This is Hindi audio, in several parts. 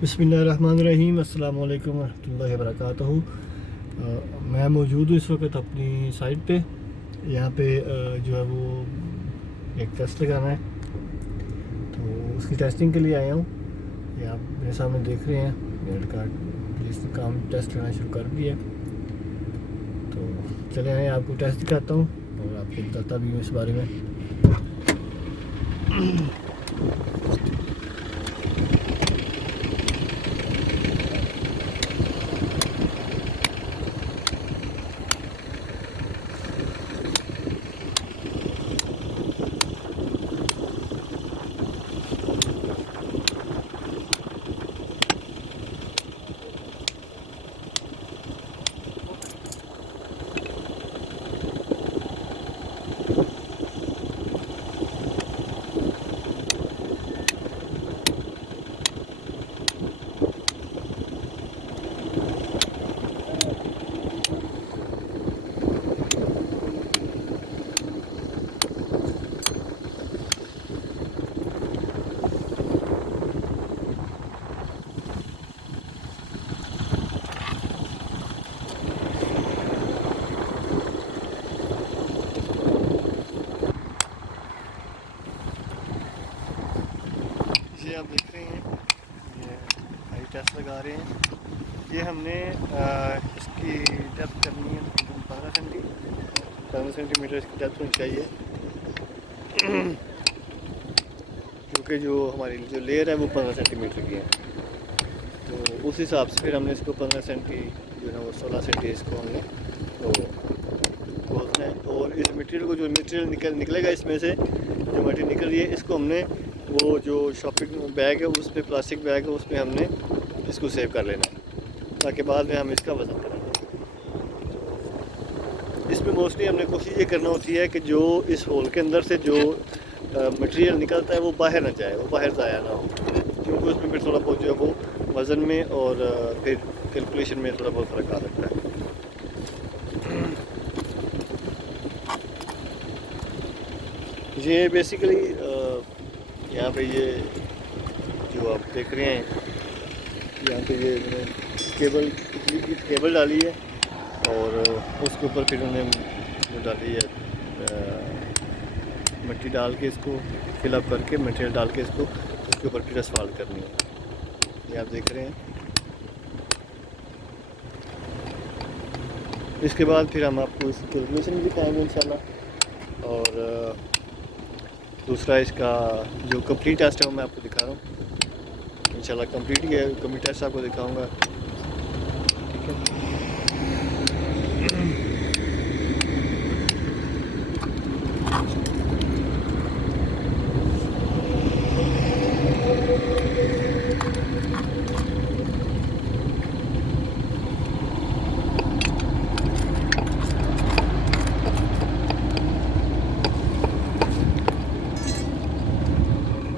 बिस्मिल्लाहिर्रहमानिर्रहीम, अस्सलाम वालेकुम रहमतुल्लाहि वबरकातुहू। मैं मौजूद हूँ इस वक्त अपनी साइट पे। यहाँ पे जो है वो एक टेस्ट लगाना है, तो उसकी टेस्टिंग के लिए आया हूँ। ये आप मेरे सामने देख रहे हैं, मेरा कार्ड जिसने काम टेस्ट करना शुरू कर दिया। तो चले आए, आपको टेस्ट दिखाता हूँ और आपको बताता भी हूँ इस बारे में। ये आप देख रहे हैं, ये आई टेस्ट लगा रहे हैं। ये हमने इसकी डेप्थ करनी है तकरीबन 15 सेंटीमीटर इसकी डेप्थ होनी चाहिए, क्योंकि जो हमारी जो लेयर है वो 15 सेंटीमीटर की है। तो उस हिसाब से फिर हमने इसको 15 सेंटी जो है वो 16 सेंटी इसको हमने तो खोलना है। और इस मटेरियल को, जो मटेरियल निकलेगा इसमें से, जो मटेरियल निकल रही है, इसको हमने वो जो शॉपिंग बैग है, उस पर प्लास्टिक बैग है, उस पर हमने इसको सेव कर लेना है, ताकि बाद में हम इसका वज़न करेंगे। इसमें मोस्टली हमने कोशिश ये करना होती है कि जो इस होल के अंदर से जो मटेरियल निकलता है वो बाहर ना जाए, वो बाहर ज़ाया ना हो, क्योंकि उसमें फिर थोड़ा बहुत जो है वो वज़न में और फिर कैलकुलेशन में थोड़ा बहुत फ़र्क आ सकता है। ये बेसिकली यहाँ पे ये जो आप देख रहे हैं, यहाँ पे ये केबल डाली है और उसके ऊपर फिर उन्होंने वो डाली है मिट्टी डाल के, इसको फिलअप करके मटेरियल डाल के इसको उसके ऊपर फिर असफाल्ट करनी है। ये आप देख रहे हैं। इसके बाद फिर हम आपको इसकी कैलकुलेशन भी दिखाएंगे इंशाल्लाह, और दूसरा इसका जो कंप्लीट टेस्ट है वो मैं आपको दिखा रहा हूँ इंशाल्लाह। कंप्लीट टेस्ट आपको दिखाऊंगा, ठीक है।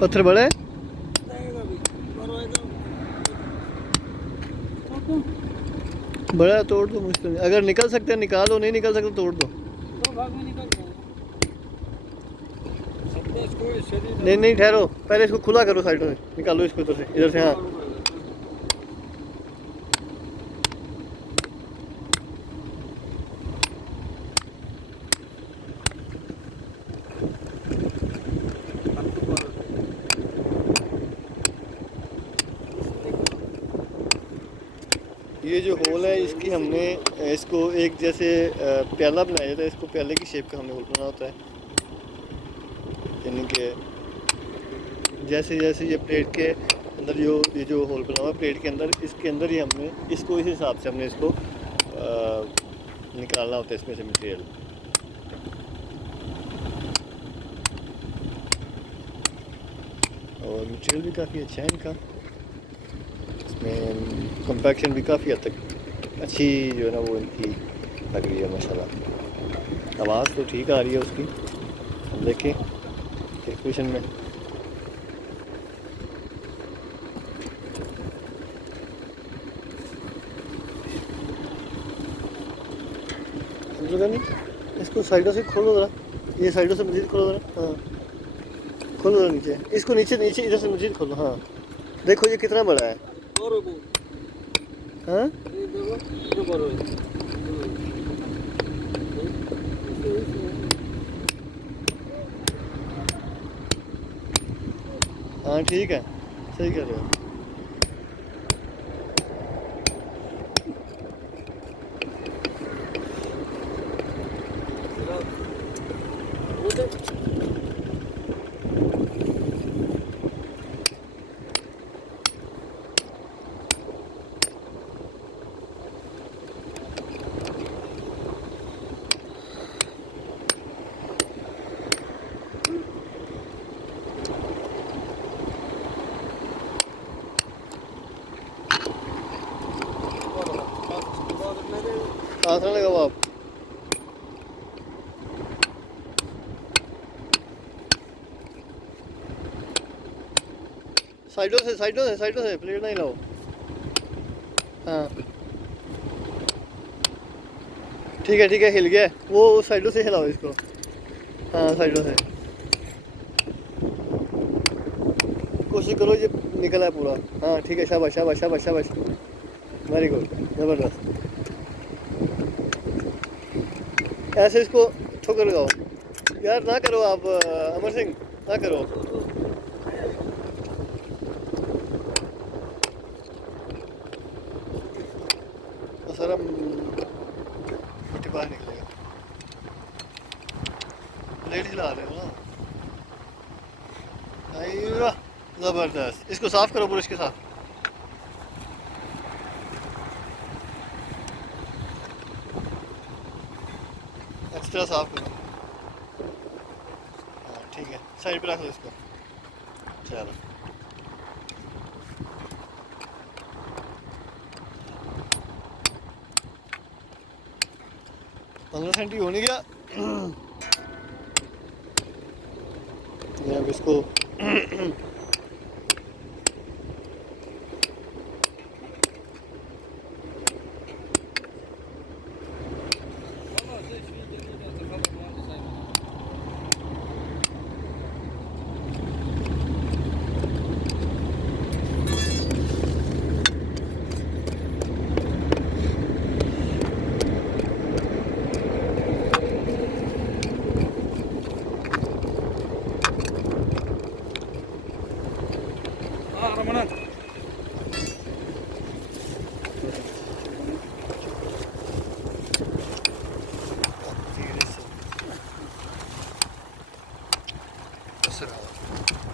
पत्थर बड़े बड़ा तोड़ दो, मुश्किल नहीं। अगर निकल सकते हैं निकालो, नहीं निकल सकते तोड़ दो। नहीं नहीं, ठहरो, पहले इसको खुला करो, साइड में निकालो इसको, इधर से, इधर से। हाँ, ये जो होल है इसकी हमने इसको एक जैसे प्याला बनाया जाता है, इसको प्याले की शेप का हमने होल बनाना होता है। यानी कि जैसे जैसे ये प्लेट के अंदर ये जो होल बना हुआ है प्लेट के अंदर, इसके अंदर ही हमने इसको इस हिसाब से हमने इसको निकालना होता है इसमें से मटेरियल। और मटेरियल भी काफ़ी अच्छा है इनका, इसमें कम्पैक्शन भी काफ़ी हद तक अच्छी जो है ना वो इनकी लग रही है माशाल्लाह। आवाज़ तो ठीक आ रही है उसकी, हम देखें कैलकुलेशन में। नहीं, इसको साइडों से खोलो ज़रा, ये साइडों से मजीद खोलो ज़रा। हाँ, खोलो नीचे, इसको नीचे नीचे इधर से मजीद खोलो। हाँ देखो ये कितना बड़ा है। हाँ हाँ ठीक है, सही कर रहे हो। हाथ ना लगाओ आप। साइडों से प्लेट नहीं लाओ। हाँ ठीक है हिल गया वो, साइडों से हिलाओ इसको। हाँ साइडों से कोशिश करो, ये निकला है पूरा। हाँ ठीक है, शाबाश शाबाश शाबाश शाबाश, वेरी गुड, ज़बरदस्त। ऐसे इसको ठोकर लगाओ यार, ना करो आप अमर सिंह, ना करो। तो सर हम मिट्टी बाहर निकलेगा, प्लेट हिला रहे हो ना। अय्या ज़बरदस्त, इसको साफ़ करो ब्रश के साथ। एक्स्ट्रा साफ़ करो। हाँ ठीक है, साइड पे रख दो इसको। चलो 15 सेंटी हो नहीं गया। ये अब इसको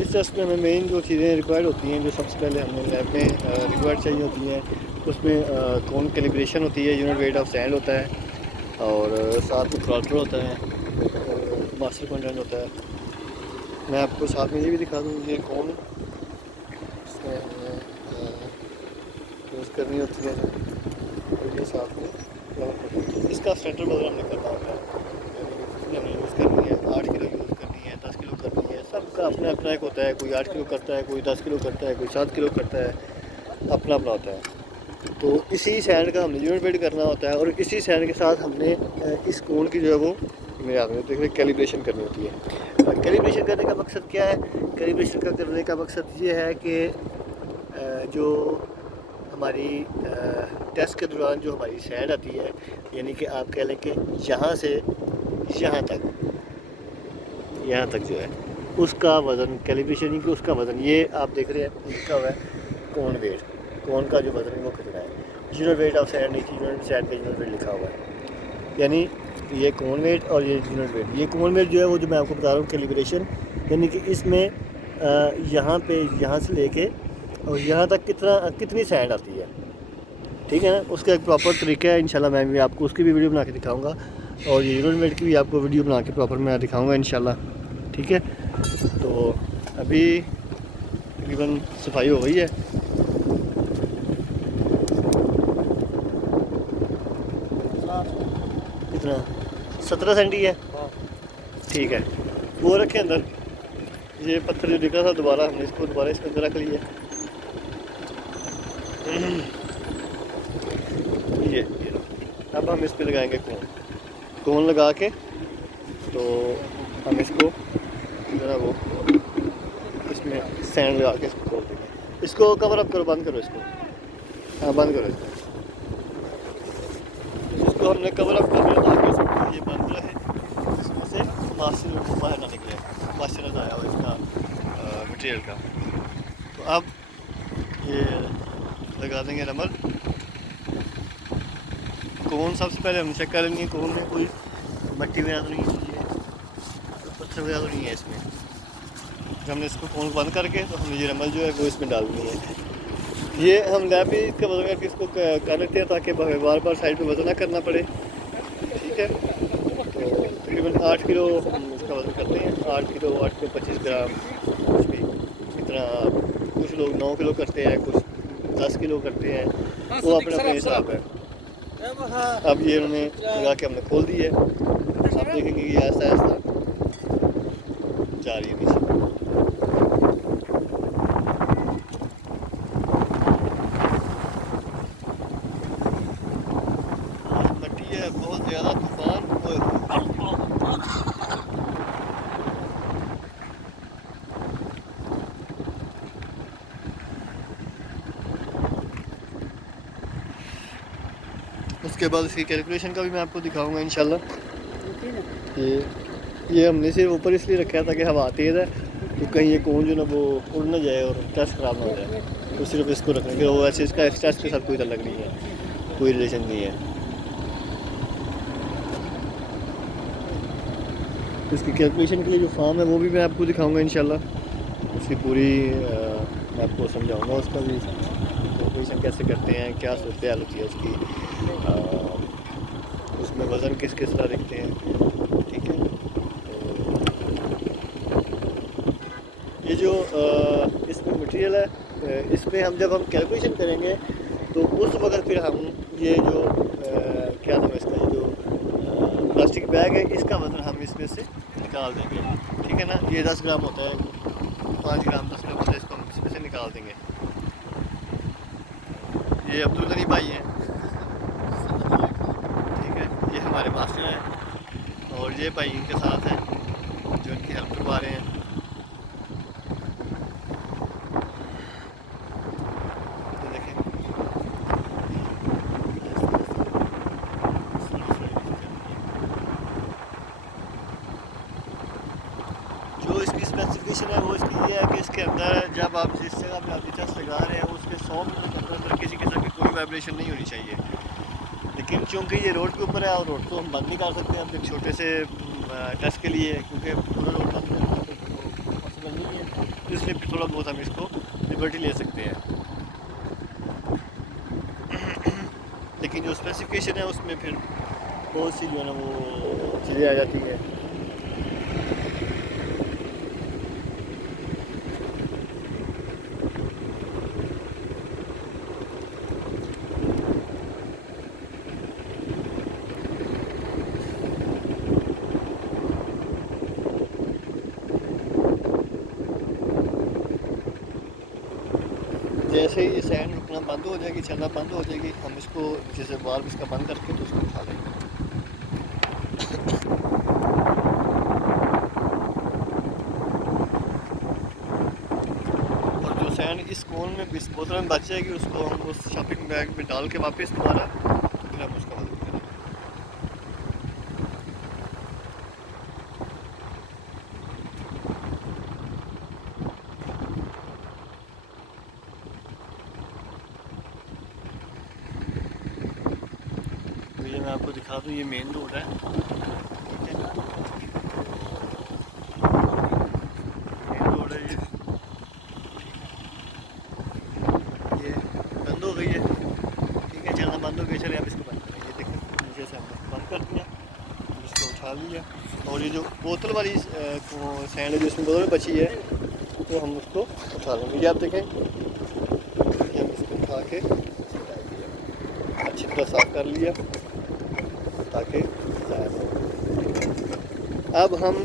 इस टेस्ट में हमें मेन जो चीज़ें रिक्वायर्ड होती हैं, जो सबसे पहले हमें लैब में रिक्वायर्ड चाहिए होती हैं, उसमें कौन कैलिब्रेशन होती है, यूनिट वेट ऑफ सैंड होता है, और साथ में थ्रॉटल होता है, और मास्टर कंटेंट होता है। मैं आपको साथ में ये भी दिखा दूँ, ये कौन यूज़ करनी होती है, तो ये साथ में इसका स्टैंडर्ड वगैरह हमने करना होता है। हमने यूज़ करनी है 8 किलो यूज़ करनी है, 10 किलो करनी है, सबका अपना अपना एक होता है। कोई 8 किलो करता है, कोई 10 किलो करता है, कोई 7 किलो करता है, अपना अपना होता है। तो इसी सैंड का हमने यूनिट वेट करना होता है, और इसी सैंड के साथ हमने इस कोन की जो है वो मेरे हाथ में देख कैलिब्रेशन करनी होती है। कैलिब्रेशन करने का मकसद क्या है? कैलिब्रेशन का करने का मकसद ये है कि जो हमारी टेस्ट के दौरान जो हमारी सैंड आती है, यानी कि आप कह लें कि यहाँ से यहाँ तक जो है उसका वज़न, कैलिब्रेशन की उसका वज़न, ये आप देख रहे हैं लिखा हुआ है कोन वेट, कोन का जो वज़न है वो कितना है। यूनिट वेट ऑफ सैंड नीचे यूनिट सैंड का यूनिट वेट लिखा हुआ है, यानी ये कोन वेट और ये यूनिट वेट। ये कोन वेट जो है वो जो मैं आपको बता रहा हूँ कैलिब्रेशन, यानी कि इसमें यहाँ पे यहाँ से लेके और यहाँ तक कितनी सैंड आती है, ठीक है ना। उसका एक प्रॉपर तरीका है, इंशाल्लाह मैं भी आपको उसकी भी वीडियो बना के दिखाऊंगा, और ये यूनिट वेट की भी आपको वीडियो बना के प्रॉपर मैं दिखाऊंगा इंशाल्लाह, ठीक है। तो अभी तकरीबन सफाई हो गई है। कितना 17 सेंटी है, ठीक है। वो रखे अंदर, ये पत्थर जो दिखा था दोबारा हमने इसको दोबारा इसके अंदर रख लिया। ये अब हम इस पे लगाएंगे कोन लगा के, तो हम इसको जो है वो इसमें सैंड लगा के इसको खोल देंगे। इसको कवर अप करो, बंद करो इसको, हाँ बंद करो इसको। इसको हमने कवर अप कर दिया ताकि ये बंद रहे, इसमें से मॉइस्चर बाहर ना निकले, मॉइस्चर आया हो इसका मटेरियल का। तो अब ये लगा देंगे रमल। कोन सबसे पहले हम चेक कर लेंगे कोन में कोई मट्टी वगैरह तो नहीं है, पत्थर वगैरह तो नहीं है इसमें। फिर हमने इसको कोन बंद करके तो हमने ये रमल जो है वो इसमें डालनी है। ये हम लैब भी इसका वजन करके इसको कर लेते हैं ताकि बार बार साइड पे वजन ना करना पड़े, ठीक है। तो तकरीबन 8 किलो हम इसका वजन करते हैं, 8 किलो 25 ग्राम कुछ भी इतना। कुछ लोग 9 किलो करते हैं, कुछ 10 किलो करते हैं, वो अपना अपना हिसाब है। अब ये उन्होंने लगा के हमने खोल दी है। आप देखेंगे कि ऐसा ऐसा जा रही है नीचे। मट्टी है बहुत ज़्यादा, तूफान। उसके बाद इसकी कैलकुलेशन का भी मैं आपको दिखाऊंगा इंशाल्लाह। ये हमने सिर्फ ऊपर इसलिए रखा था ताकि हवा तेज़ है तो कहीं ये कोन जो ना वो उड़ ना जाए और टेस्ट ख़राब ना हो जाए, तो सिर्फ इसको रखने के। वो वैसे इसका टेस्ट के साथ कोई तल्लक नहीं है, कोई रिलेशन नहीं है। इसकी कैलकुलेशन के लिए जो फॉर्म है वो भी मैं आपको दिखाऊंगा इंशाल्लाह। उसकी पूरी मैं आपको समझाऊंगा, उसका भी कैलकुलेशन कैसे करते हैं, क्या सूरत हाल होती है उसकी, उसमें वज़न किस किस तरह रखते हैं, ठीक है। ये जो इसमें मटेरियल है, इसमें हम जब हम कैलकुलेशन करेंगे तो उस वक्त फिर हम ये जो क्या नाम है इसका, ये जो प्लास्टिक बैग है इसका वज़न हम इसमें से निकाल देंगे, ठीक है ना। ये 10 ग्राम होता है, 5 ग्राम 10 ग्राम होता है, इसको हम इसमें से निकाल देंगे। ये अब्दुल गनी भाई हैं, ठीक है, ये हमारे मास्टर हैं और ये भाई इनके साथ हैं जो इनकी हेल्प करवा रहे हैं। जो इसकी स्पेसिफिकेशन है वो इसकी ये है कि इसके अंदर जब आप जिस जगह पे आप टेस्ट लगा रहे हैं उसके 100 मीटर के अंदर किसी किस्म की कोई वाइब्रेशन नहीं होनी चाहिए। लेकिन चूँकि ये रोड के ऊपर है और रोड को हम बंद नहीं कर सकते अपने छोटे से टेस्ट के लिए, क्योंकि पूरा रोड बंद करना पॉसिबल नहीं है, तो इसलिए थोड़ा बहुत हम इसको लिबर्टी ले सकते हैं। लेकिन जो स्पेसिफिकेशन है उसमें फिर बहुत सी जो है ना वो चीज़ें आ जाती हैं। जैसे ही ये सैंड रुकना बंद हो जाएगी, चलना बंद हो जाएगी, हम इसको जैसे वाल्व इसका बंद करके तो इसको उठा लेंगे। और जो सैंड इस कोन में इस बोतल में बच जाएगी उसको हम उस शॉपिंग बैग में डाल के वापस दोबारा फिर हम उसका वजन करेंगे। ये मैं आपको दिखा दूँ, ये मेन रोड है, ठीक है, मेन रोड है ये बंद हो गई है, ठीक है, चलना बंद हो गया। चले अब इसको बंद करें। ये देखिए नीचे से हमने बंद कर दिया, इसको उठा लिया और ये जो बोतल वाली सैंड है जो इसमें बोतल में बची है तो हम उसको उठा लेंगे। ये आप देखें, हम इसको उठा के अच्छी तरह साफ कर लिया ताकि अब हम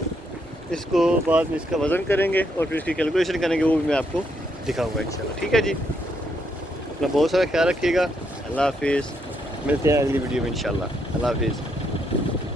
इसको बाद में इसका वज़न करेंगे और फिर इसकी कैलकुलेशन करेंगे, वो भी मैं आपको दिखाऊंगा इंशाल्लाह। ठीक है जी, अपना बहुत सारा ख्याल रखिएगा। अल्लाह हाफिज़। मिलते हैं अगली वीडियो में इंशाल्लाह। अल्लाह हाफिज़।